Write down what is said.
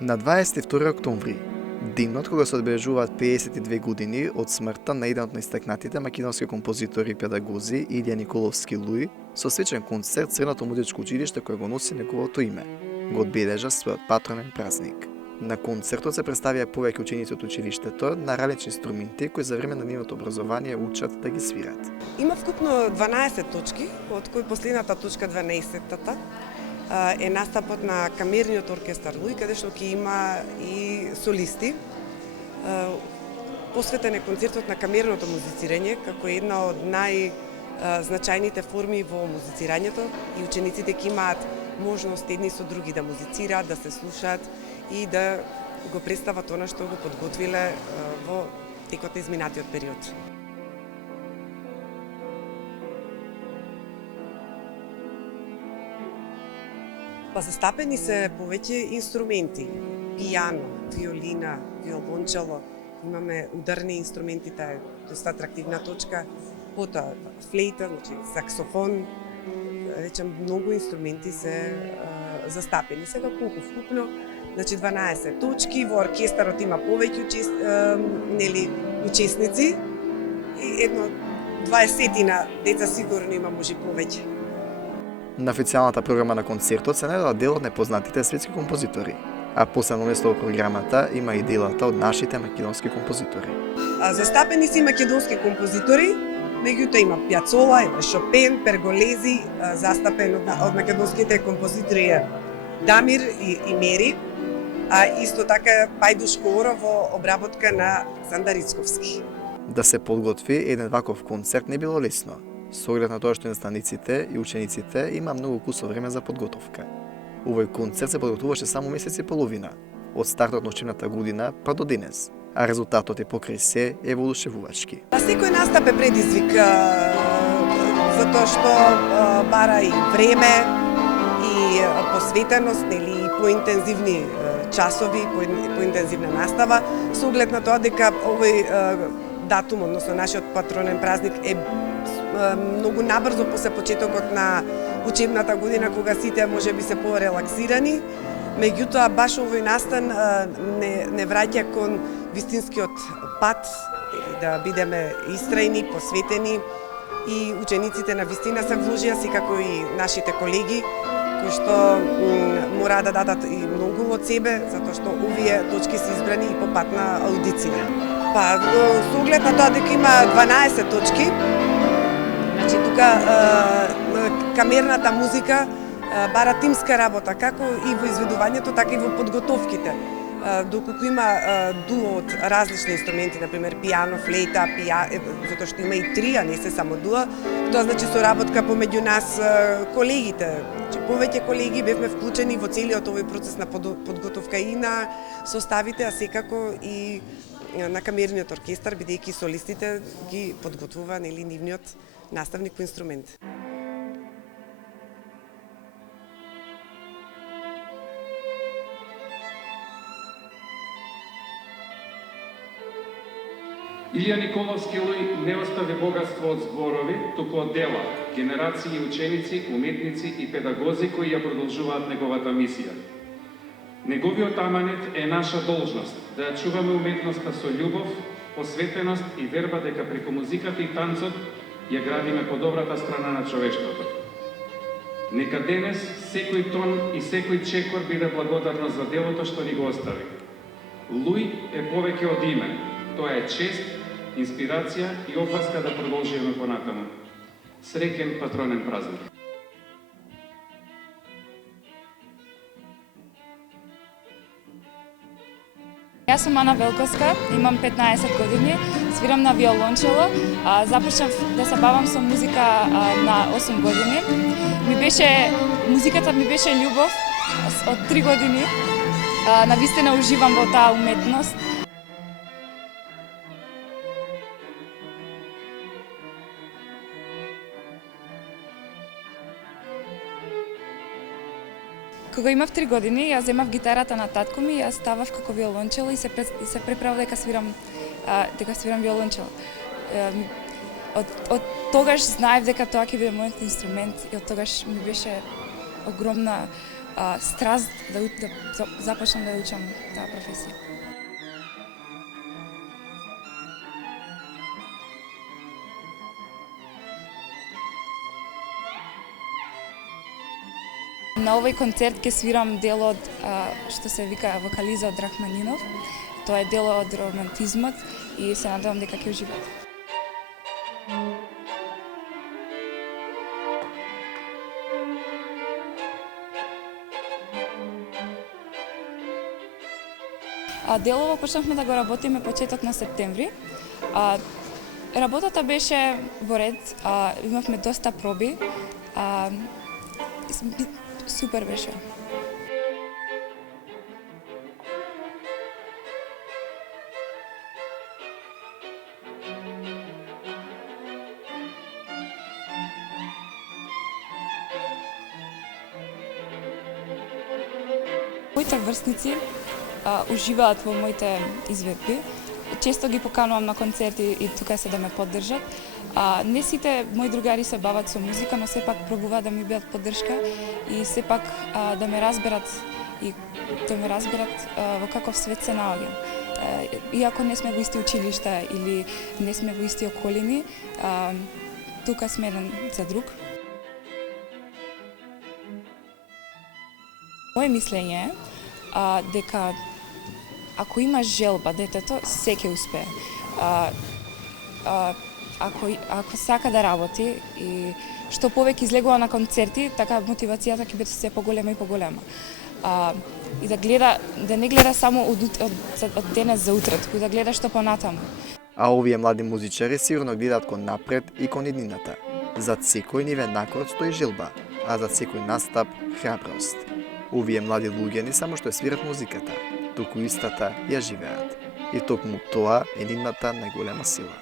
На 22 октомври, денот кога се одбележуваат 52 години од смртта на еден од најистакнатите македонски композитори и педагози Илија Николовски Луј, со свечен концерт Средното музичко училиште кој го носи неговото име, го одбележа својот патронен празник. На концертот се представија повеќе ученици од училиштето на различни инструменти кои за време на нивното образование учат да ги свират. Има вкупно 12 точки, од кои последната точка 12-тата е настапот на камерниот оркестар Луј, каде што ќе има и солисти. Посветен е концертот на камерното музицирање како една од најзначајните форми во музицирањето и учениците ќе имаат можност едни со други да музицираат, да се слушаат и да го представат она што го подготвиле во текот на изминатиот период. Па застапени се повеќе инструменти, пијано, виолина, виолончело, имаме ударни инструменти, таа е доста атрактивна точка, потоа флейта, значи саксофон, речем многу инструменти се застапени. Сега колку вкупно, значи 12 точки, во оркестарот има повеќе учесници и едно 20 деца сигурно има може повеќе. На официјалната програма на концертот се најдоа дел од непознатите светски композитори, а посебно место во програмата има и делата од нашите македонски композитори. Застапени се македонски композитори, меѓутоа има Пјацола, има Шопен, Перголези, застапен од македонските композитори е Дамир и Мери, а исто така Пајдушко Оро во обработка на Александар Ицковски. Да се подготви еден ваков концерт не било лесно. Со оглед на тоа што наставниците и учениците има многу кусо време за подготовка. Овој концерт се подготвуваше само месец и половина, од стартот на учебната година па до денес, а резултатот е покрај се е воодушевувачки. Секој настап е предизвик, затоа што бара и време и посветеност, нели, и поинтензивни часови, поинтензивна настава, со оглед на тоа дека овој датум, односно нашиот патронен празник е многу набрзо после почетокот на учебната година, кога сите можеби се порелаксирани. Меѓутоа, баш овој настан не враќа кон вистинскиот пат, да бидеме истрајни, посветени и учениците на вистина се вложија, секако и нашите колеги, кои што мора да дадат и многу од себе, затоа што овие точки се избрани и по пат на аудиција. Па, со оглед на тоа дека има 12 точки, значи тука камерната музика бара тимска работа, како и во изведувањето, така и во подготовките. Доколку има дуо од различни инструменти, например пијано, флейта, затоа што има и три, а не се само дуо, тоа значи соработка помеѓу нас колегите. Значи, повеќе колеги бевме вклучени во целиот овој процес на подготовка и на составите, а секако и на камерниот оркестар, бидејќи солистите ги подготвува нивниот наставник по инструмент. Илија Николовски Луј не остави богатство од зборови, туку од дела, генерации ученици, уметници и педагози кои ја продолжуваат неговата мисија. Неговиот аманет е наша должност да ја чуваме уметноста со љубов, посветеност и верба дека преку музиката и танцот ја градиме по добрата страна на човештвото. Нека денес секој тон и секој чекор биде благодарност за делото што ни го остави. Луј е повеќе од име, тоа е чест, инспирација и опаска да продолжиме понатаму. Среќен патронен празник! Јас сум Ана Велковска, имам 15 години, свирам на виолончело. Започнав да се бавам со музика на 8 години. Музиката ми беше љубов од 3 години. Навистина уживам во таа уметност. Кога имав 3 години, јас земав гитарата на татко ми, јас ставав како виолончело и се преправав дека свирам виолончело. Од тогаш знаев дека тоа ќе биде мојот инструмент и од тогаш ми беше огромна страст да започнам да учам таа професија. На овој концерт ќе свирам дел од што се вика вокализа од Рахманинов. Тоа е дел од романтизмот и се надевам дека ќе уживате. Делово почнавме да го работиме почеток на септември. Работата беше во ред, имавме доста проби. Супер беше. Моите врсници уживаат во моите изведби. Често ги поканувам на концерти и тука се да ме поддржат. Не сите мои другари се бават со музика, но сепак пробуваат да ми бидат поддршка и сепак да ме разберат во каков свет се наоѓам. Иако не сме во исти училишта или не сме во исти околини, тука сме еден за друг. Моje мислење е дека ако имаш желба детето, се ќе успее. Ако сака да работи и што повеќе излегува на концерти, така мотивацијата ќе биде се поголема и поголема. И да не гледа само од денес за утре, туку да гледа што понатаму. А овие млади музичари сигурно гледаат кон напред и кон иднината. Зад секој нивен акорд стои желба, а зад секој настап храброст. Овие млади луѓе не само што ја свират музиката, туку истата ја живеат. И токму тоа е нивната најголема сила.